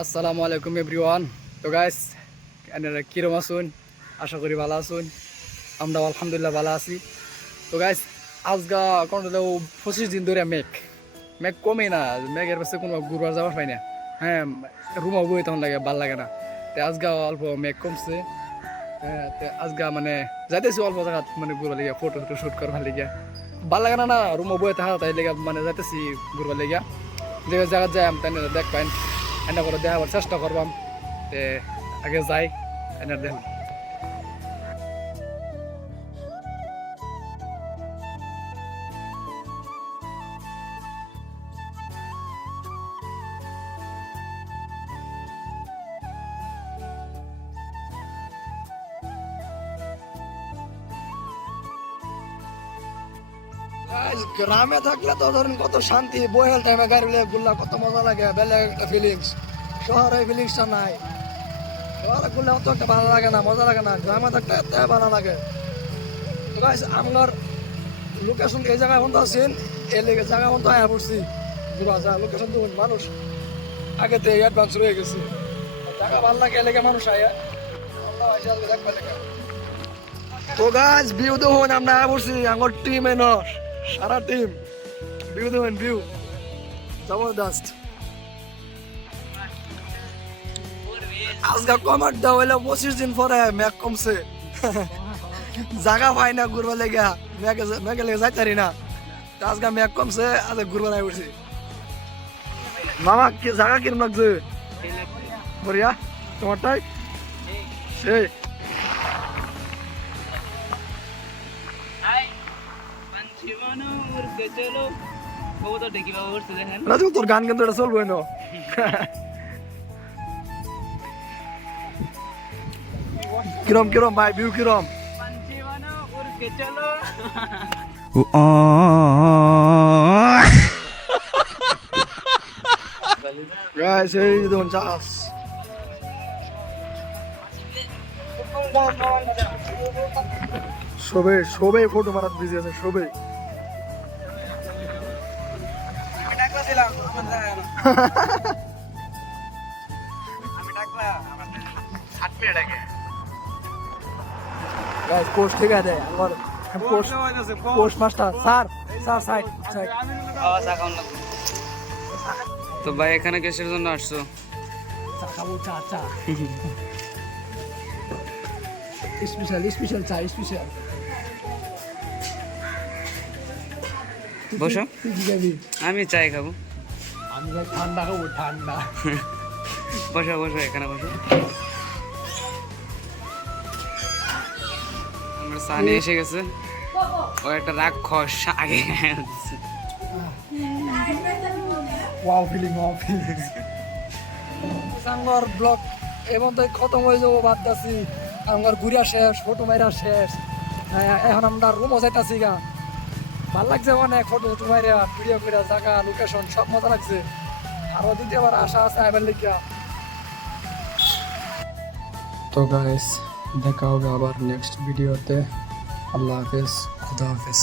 আসসালামু আলাইকুম এভরিওয়ান। তো গাইস আপনারা কিরম আছেন? আশা করি ভালো আছেন। আমরা আলহামদুলিল্লাহ ভালো আছি। তো গাইস আজগা কোনটা 25 দিন ধরে মেঘ কমে না, মেঘের পাশে কোনো ঘুরবার যাওয়ার পাই না। হ্যাঁ, রুমও বই তখন লাগে, ভাল লাগে না। তো আজগা অল্প মেঘ কমছে। হ্যাঁ, তো আজগা মানে যাইতেছি অল্প জায়গা মানে ঘুরবার লেগে, ফটো শুট করবার লেগে। ভাল লাগে না রুমও বই থাকা, তাই লেগে মানে যাইতেছি ঘুরবার লেগে। যে জায়গা যাই তাই দেখ পাইন, এনে করে দেখাবার চেষ্টা করবাম। তে আগে যাই, এনে দেখুন। গ্রামে থাকলে তো ধরেন কত শান্তি, বইয়ের টাইমে গাড়ি গুলা কত মজা লাগে, বেলেগ একটা ফিলিংস। শহরে ফিলিংসটা নাই, শহরে ঘুরলে অত একটা ভালো লাগে না, মজা লাগে না। গ্রামে থাকলে এত ভালো লাগে। তো গাইস আমার লোকেশন এই জায়গায় বন্ধ আছেন, এই জায়গা বন্ধ আয়া পড়ছি ঘুরা যা লোকেশন তো মানুষ আগে তো অ্যাডভান্স রয়ে গেছে। জায়গা ভালো লাগে, এলাকা মানুষ আয়া দেখবা লেগে। তো গাছ ভিউ দেখুন, আমরা পড়ছি আমার টিম এনর, সারা টিম ভিউ দেখুন, ভিউ জবরদস্ত। আজকে কমার দেওয়া হইলে 25 দিন পরে মেঘ কমছে, জায়গা পাই না ঘুরবা লেগে, মেঘে লেগে যাইতারি না। আজকে মেঘ কমছে, আজ ঘুরবা নাই উঠছি। মামা কি জায়গা কিরম লাগছে? বড়িয়া, তোমারটাই সেই। রাজু তোর গান কিন্তু এটা চলবে না। কিরম কিরম ভাই, ভিউ কিরম? Guys, এই দেখুন চাষ। সবে ফটো মারাত বিজি আছে, সবে। Guys, পোস্ট ঠিক আছে আমার, post master sir, sir side side. তো ভাই এখানে কিসের জন্য আসছো? চা খাবো, চা চা স্পেশাল স্পেশাল চা স্পেশাল। বসো, তুই কি খাবি? আমি চাই খাবো। আমি ভাই ঠান্ডা খাবো, ঠান্ডা। বসো বসো, এখানে বসো। আমার সানি এসে গেছে, ও একটা রাক্ষস আগে। Wow feeling, wow feeling. সাঙ্গর ব্লগ এবং তো খতম হয়ে যাবো ভাবতেছি। আমার ঘুরা শেষ, ফটো মাইরা শেষ। এখন আমরা রুমও যাইতাছি গা। ভাল লাগছে অনেক, ফটো ফটো মাইরা ভিডিও করে, জায়গা লোকেশন সব মজা লাগছে। আরো দ্বিতীয়বার আশা আছে আইবার লিখা। তো গাইস দেখা হবে আবার নেক্সট ভিডিওতে। আল্লাহ হাফেজ, খুদা হাফেজ।